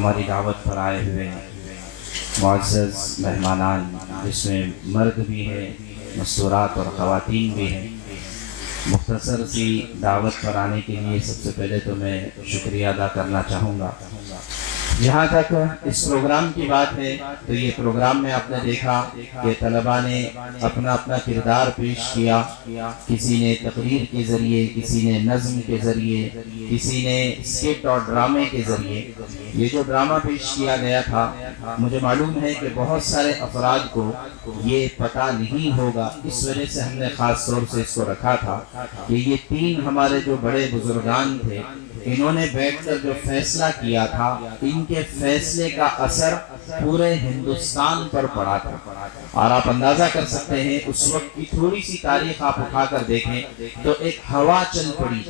हमारी दावत पर आए हुए मुअज़्ज़ज़ मेहमानान, जिसमें मर्द भी है, मस्तूरात और ख़वातीन भी हैं। मुख्तसर सी दावत पर आने के लिए सबसे पहले तो मैं शुक्रिया अदा करना चाहूँगा। जहाँ तक इस प्रोग्राम की बात है तो ये प्रोग्राम में आपने देखा कि तलबा ने अपना अपना किरदार पेश किया। किसी ने तकरीर के ज़रिए, किसी ने नज़्म के ज़रिए, किसी ने स्किट और ड्रामे के ज़रिए। ये जो ड्रामा पेश किया गया था, मुझे मालूम है कि बहुत सारे अफराद को ये पता नहीं होगा, इस वजह से हमने ख़ास तौर से इसको रखा था कि ये तीन हमारे जो बड़े बुजुर्गान थे, इन्होंने बैठकर जो फैसला किया था, इनके फैसले का असर पूरे हिंदुस्तान पर पड़ा था। और आप अंदाजा कर सकते हैं उस वक्त की थोड़ी सी तारीख आप उठाकर देखें तो एक हवा चल पड़ी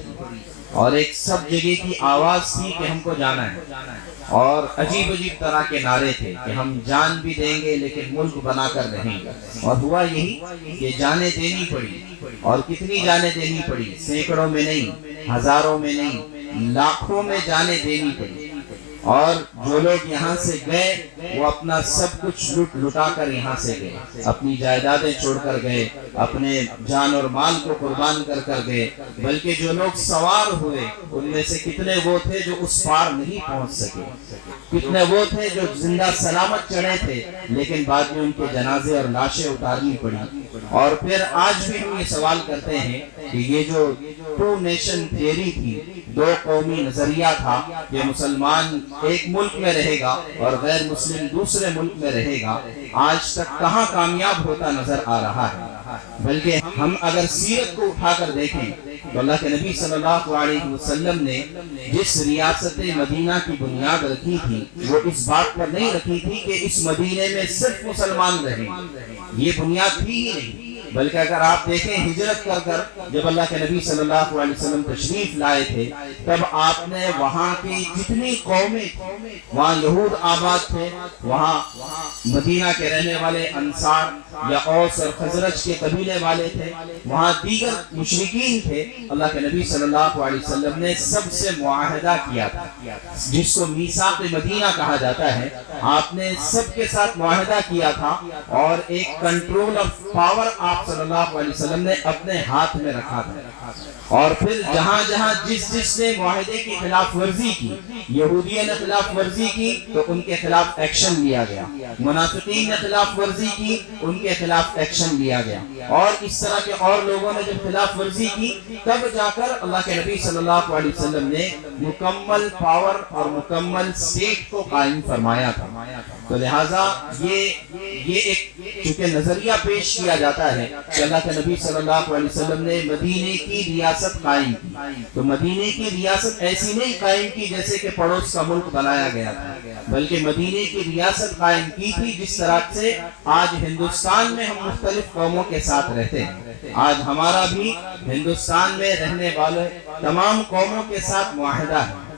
और एक सब जगह की आवाज थी कि हमको जाना है, और अजीब अजीब तरह के नारे थे कि हम जान भी देंगे लेकिन मुल्क बनाकर रहेंगे। और हुआ यही कि जाने देनी पड़ी, और कितनी जाने देनी पड़ी, सैकड़ों में नहीं, हजारों में नहीं, लाखों में जाने देनी पड़ी। और जो लोग यहाँ से गए वो अपना सब कुछ लुटा कर यहाँ से गए, अपनी जायदादें छोड़कर गए, अपने जान और माल को कुर्बान कर कर गए। बल्कि जो लोग सवार हुए उनमें से कितने वो थे जो उस पार नहीं पहुंच सके, कितने वो थे जो जिंदा सलामत चढ़े थे लेकिन बाद में उनके जनाजे और लाशें उतारनी पड़ी। और फिर आज भी हम ये सवाल करते हैं कि ये जो टू नेशन थियरी थी, दो कौमी नजरिया था कि मुसलमान एक मुल्क में रहेगा और गैर मुस्लिम दूसरे मुल्क में रहेगा, आज तक कहाँ कामयाब होता नजर आ रहा है। बल्कि हम अगर सीरत को उठाकर देखें तो अल्लाह के नबी सल्लल्लाहु अलैहि वसल्लम ने जिस रियासत मदीना की बुनियाद रखी थी वो इस बात पर नहीं रखी थी कि इस मदीने में सिर्फ मुसलमान रहें, ये बुनियाद थी ही नहीं। बल्कि अगर आप देखें हिजरत कर कर जब अल्लाह के नबी सल्लल्लाहु अलैहि वसल्लम तशरीफ लाए थे, तब आपने वहाँ की जितनी कौमें, वहाँ यहूद आबाद थे, वहाँ मदीना के रहने वाले अंसार या औस और खजरज के कबीले वाले थे, वहाँ दीगर मुशरिकीन थे, अल्लाह के नबी सल्लल्लाहु अलैहि वसल्लम ने सबसे मुआहदा किया था, जिसको मीसाक मदीना कहा जाता है। आपने सबके साथ मुआहदा किया था और एक कंट्रोल ऑफ पावर आप सल्लल्लाहु अलैहि वसल्लम ने अपने हाथ में रखा था। और फिर जहां जहां जिसने मुआहदे की खिलाफ वर्जी की, यहूदियों ने खिलाफ वर्जी की तो उनके खिलाफ एक्शन लिया गया, मुनाफिकीन ने खिलाफ वर्जी की, उनके खिलाफ एक्शन लिया गया। और इस तरह के और लोगों ने जब खिलाफ वर्जी की तब जाकर अल्लाह के नबी सल्लल्लाहु अलैहि वसल्लम ने मुकम्मल पावर और मुकम्मल स्टेट को कायम फरमाया था। तो लिहाजा ये एक चूंकि नजरिया पेश किया जाता है कि अल्लाह के नबी सल्लल्लाहु अलैहि वसल्लम ने मदीने की रियासत कायम की, तो मदीने की रियासत ऐसी नहीं कायम की जैसे कि पड़ोस का मुल्क बनाया गया था, बल्कि मदीने की रियासत कायम की थी जिस तरह से आज हिंदुस्तान में हम मुख्तलिफ कौमों के साथ रहते हैं। आज हमारा भी हिंदुस्तान में रहने वाले तमाम कौमों के साथ मुआहदा है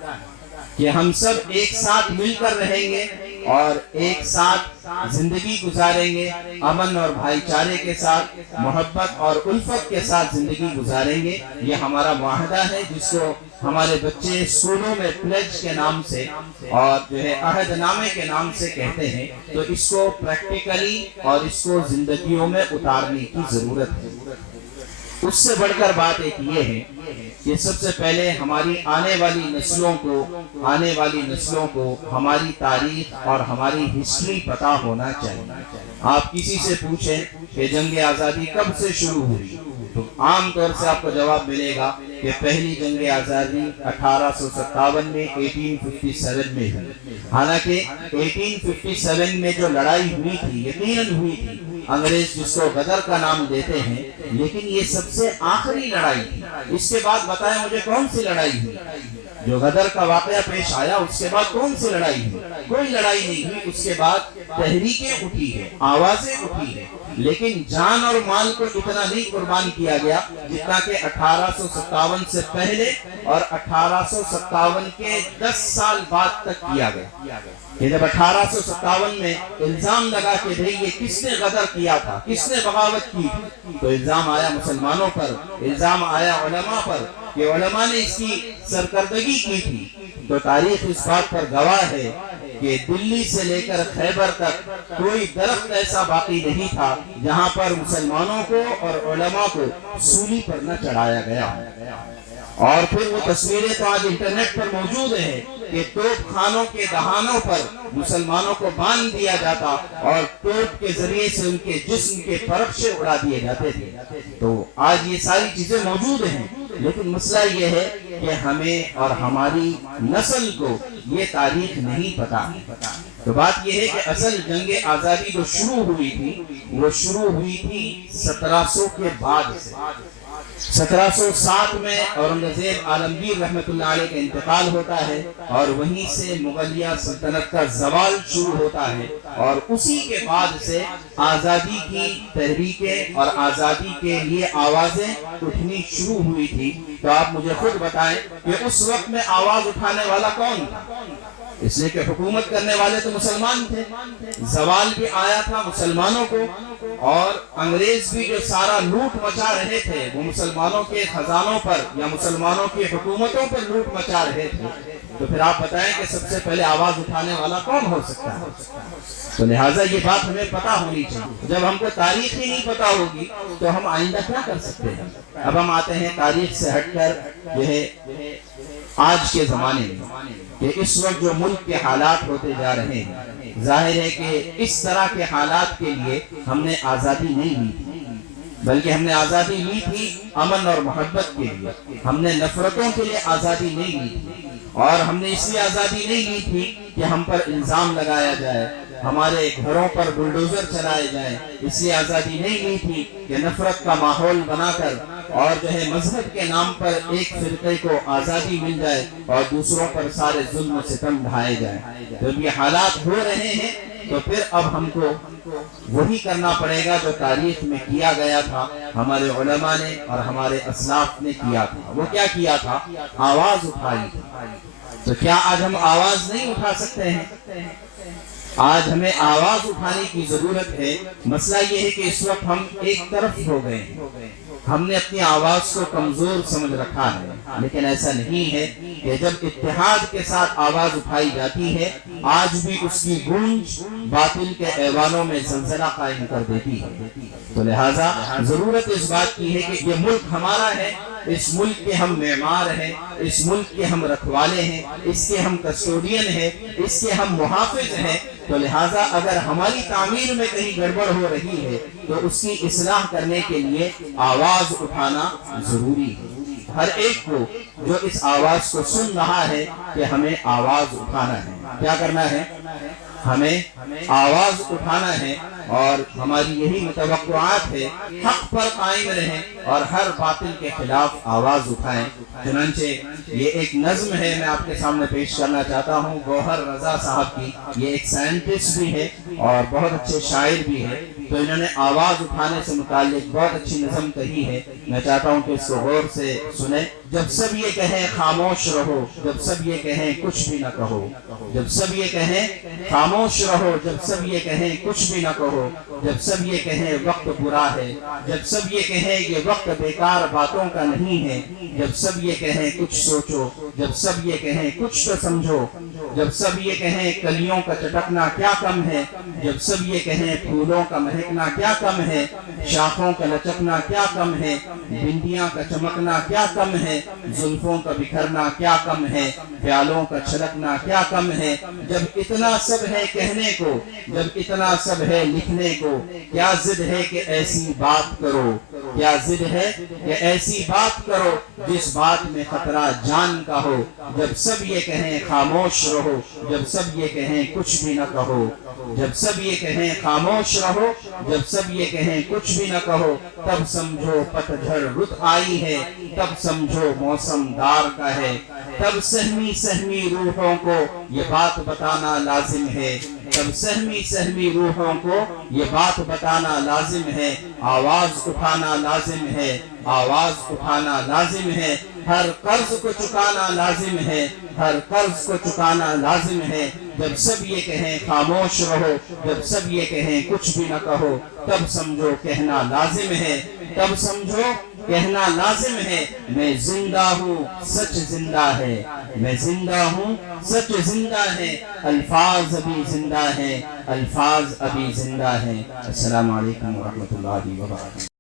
कि हम सब एक साथ मिलकर रहेंगे और एक साथ जिंदगी गुजारेंगे, अमन और भाईचारे के साथ, मोहब्बत और उल्फत के साथ जिंदगी गुजारेंगे। ये हमारा मुआहदा है जिसको हमारे बच्चे स्कूलों में प्लेज के नाम से और जो है अहदनामे के नाम से कहते हैं। तो इसको प्रैक्टिकली और इसको जिंदगियों में उतारने की जरूरत है। उससे बढ़कर बात एक ये है कि सबसे पहले हमारी आने वाली नस्लों को हमारी तारीख और हमारी हिस्ट्री पता होना चाहिए। आप किसी से पूछें कि जंग आज़ादी कब से शुरू हुई तो आम तौर से आपको जवाब मिलेगा कि पहली जंग आज़ादी 1857 में 1857 में हुई। हालांकि 1857 में जो लड़ाई हुई थी यकीनन हुई थी, अंग्रेज जिसको गदर का नाम देते हैं, लेकिन ये सबसे आखिरी लड़ाई थी। इसके बाद बताएं मुझे कौन सी लड़ाई हुई? जो गदर का वाकया पेश आया उसके बाद कौन सी लड़ाई हुई? कोई लड़ाई नहीं हुई। उसके बाद तहरीकें उठी है, आवाजें उठी है, लेकिन जान और माल को इतना नहीं कुर्बान किया गया जितना कि 1857 से पहले और 1857 के 10 साल बाद तक किया गया। कि जब 1857 में इल्जाम लगा कि भाई ये किसने गदर किया था, किसने बगावत की, तो इल्जाम आया मुसलमानों पर, इल्जाम आया उलमा पर कि उलमा ने इसकी सरकर्दगी की थी। तो तारीख इस बात पर गवाह है کہ دلی سے لے کر خیبر تک کوئی درخت ایسا باقی نہیں تھا جہاں پر مسلمانوں کو اور علماء کو سولی پر نہ چڑھایا گیا۔ اور پھر وہ تصویریں تو آج انٹرنیٹ پر موجود ہیں کہ توپ خانوں کے دہانوں پر مسلمانوں کو باندھ دیا جاتا اور توپ کے ذریعے سے ان کے جسم کے فرقشے اڑا دیے جاتے تھے۔ تو آج یہ ساری چیزیں موجود ہیں، لیکن مسئلہ یہ ہے کہ ہمیں اور ہماری نسل کو یہ تاریخ نہیں پتا۔ تو بات یہ ہے کہ اصل جنگ آزادی جو شروع ہوئی تھی وہ شروع ہوئی تھی 1700 کے بعد سے۔ 1707 میں اورنگزیب عالمگیر رحمۃ اللہ علیہ کا انتقال ہوتا ہے اور وہیں سے مغلیہ سلطنت کا زوال شروع ہوتا ہے، اور اسی کے بعد سے آزادی کی تحریکیں اور آزادی کے لیے آوازیں اٹھنی شروع ہوئی تھی۔ تو آپ مجھے خود بتائیں کہ اس وقت میں آواز اٹھانے والا کون تھا؟ اس لیے کہ حکومت کرنے والے تو مسلمان تھے، زوال بھی آیا تھا مسلمانوں کو، اور انگریز بھی جو سارا لوٹ مچا رہے تھے وہ مسلمانوں کے خزانوں پر یا مسلمانوں کی حکومتوں پر لوٹ مچا رہے تھے۔ تو پھر آپ بتائیں کہ سب سے پہلے آواز اٹھانے والا کون ہو سکتا ہے؟ تو لہٰذا یہ بات ہمیں پتا ہونی چاہیے۔ جب ہم کو تاریخ ہی نہیں پتا ہوگی تو ہم آئندہ کیا کر سکتے ہیں؟ اب ہم آتے ہیں تاریخ سے ہٹ کر جو ہے آج کے زمانے میں، کہ اس وقت جو ملک کے حالات ہوتے جا رہے ہیں، ظاہر ہے کہ اس طرح کے حالات کے لیے ہم نے آزادی نہیں لی تھی، بلکہ ہم نے آزادی لی تھی امن اور محبت کے لیے۔ ہم نے نفرتوں کے لیے آزادی نہیں لی تھی، اور ہم نے اس لیے آزادی نہیں لی تھی کہ ہم پر الزام لگایا جائے، ہمارے گھروں پر بلڈوزر چلائے جائیں۔ اس لیے آزادی نہیں لی تھی کہ نفرت کا ماحول بنا کر اور جو ہے مذہب کے نام پر ایک فرقے کو آزادی مل جائے اور دوسروں پر سارے ظلم و ستم ڈھائے جائیں۔ جب یہ حالات ہو رہے ہیں تو پھر اب ہم کو وہی کرنا پڑے گا جو تاریخ میں کیا گیا تھا، ہمارے علماء نے اور ہمارے اسلاف نے کیا تھا۔ وہ کیا کیا تھا؟ آواز اٹھائی تھی۔ تو کیا آج ہم آواز نہیں اٹھا سکتے ہیں؟ آج ہمیں آواز اٹھانے کی ضرورت ہے۔ مسئلہ یہ ہے کہ اس وقت ہم ایک طرف ہو گئے ہیں، ہم نے اپنی آواز کو کمزور سمجھ رکھا ہے، لیکن ایسا نہیں ہے کہ جب اتحاد کے ساتھ آواز اٹھائی جاتی ہے، آج بھی اس کی گونج باطل کے ایوانوں میں زلزلہ قائم کر دیتی ہے۔ تو لہٰذا ضرورت اس بات کی ہے کہ یہ ملک ہمارا ہے، اس ملک کے ہم معمار ہیں، اس ملک کے ہم رکھوالے ہیں، اس کے ہم کسٹوڈین ہیں، اس کے ہم محافظ ہیں۔ تو لہٰذا اگر ہماری تعمیر میں کہیں گڑبڑ ہو رہی ہے تو اس کی اصلاح کرنے کے لیے آواز اٹھانا ضروری ہے۔ ہر ایک کو جو اس آواز کو سن رہا ہے کہ ہمیں آواز اٹھانا ہے۔ کیا کرنا ہے؟ ہمیں آواز اٹھانا ہے، اور ہماری یہی متوقعات ہے، حق پر قائم رہیں اور ہر باطل کے خلاف آواز اٹھائیں۔ چنانچہ یہ ایک نظم ہے، میں آپ کے سامنے پیش کرنا چاہتا ہوں، گوہر رضا صاحب کی۔ یہ ایک سائنٹسٹ بھی ہے اور بہت اچھے شاعر بھی ہے، تو انہوں نے آواز اٹھانے سے متعلق بہت اچھی نظم کہی ہے۔ میں چاہتا ہوں کہ اس کو غور سے سنیں۔ جب سب یہ کہیں خاموش رہو، جب سب یہ کہیں کچھ بھی نہ کہو، جب سب یہ کہیں خاموش رہو، جب سب یہ کہیں کچھ بھی نہ کہو، جب سب یہ کہیں وقت برا ہے، جب سب یہ کہیں یہ وقت بیکار باتوں کا نہیں ہے، جب سب یہ کہیں کچھ سوچو، جب سب یہ کہیں کچھ تو سمجھو، جب سب یہ کہیں کلیوں کا چٹکنا کیا کم ہے، جب سب یہ کہیں پھولوں کا مہکنا کیا کم ہے، شاخوں کا لچکنا کیا کم ہے، بندیاں کا چمکنا کیا کم ہے، زلفوں کا بکھرنا کیا کم ہے، پیالوں کا چھلکنا کیا کم ہے۔ جب اتنا سب ہے کہنے کو، جب اتنا سب ہے لکھنے کو، کیا ضد ہے کہ ایسی بات کرو، کیا ضد ہے کہ ایسی بات کرو جس بات میں خطرہ جان کا ہو۔ جب سب یہ کہیں خاموش رہو، جب سب یہ کہیں کچھ بھی نہ کہو، جب سب یہ کہیں خاموش رہو، جب سب یہ کہیں کچھ بھی نہ کہو، تب سمجھو پت جھڑ رت آئی ہے، تب سمجھو موسم دار کا ہے، تب سہمی سہمی روحوں کو یہ بات بتانا لازم ہے، تب سہمی سہمی روحوں کو یہ بات بتانا لازم ہے، آواز اٹھانا لازم ہے، آواز اٹھانا لازم ہے۔ ہر قرض کو چکانا لازم ہے، ہر قرض کو چکانا لازم ہے۔ جب سب یہ کہیں خاموش رہو، جب سب یہ کہیں کچھ بھی نہ کہو، تب سمجھو کہنا لازم ہے، تب سمجھو کہنا لازم ہے۔ میں زندہ ہوں، سچ زندہ ہے، میں زندہ ہوں، سچ زندہ ہے، الفاظ ابھی زندہ ہیں، الفاظ ابھی زندہ ہیں۔ السلام علیکم ورحمۃ اللہ وبرکاتہ۔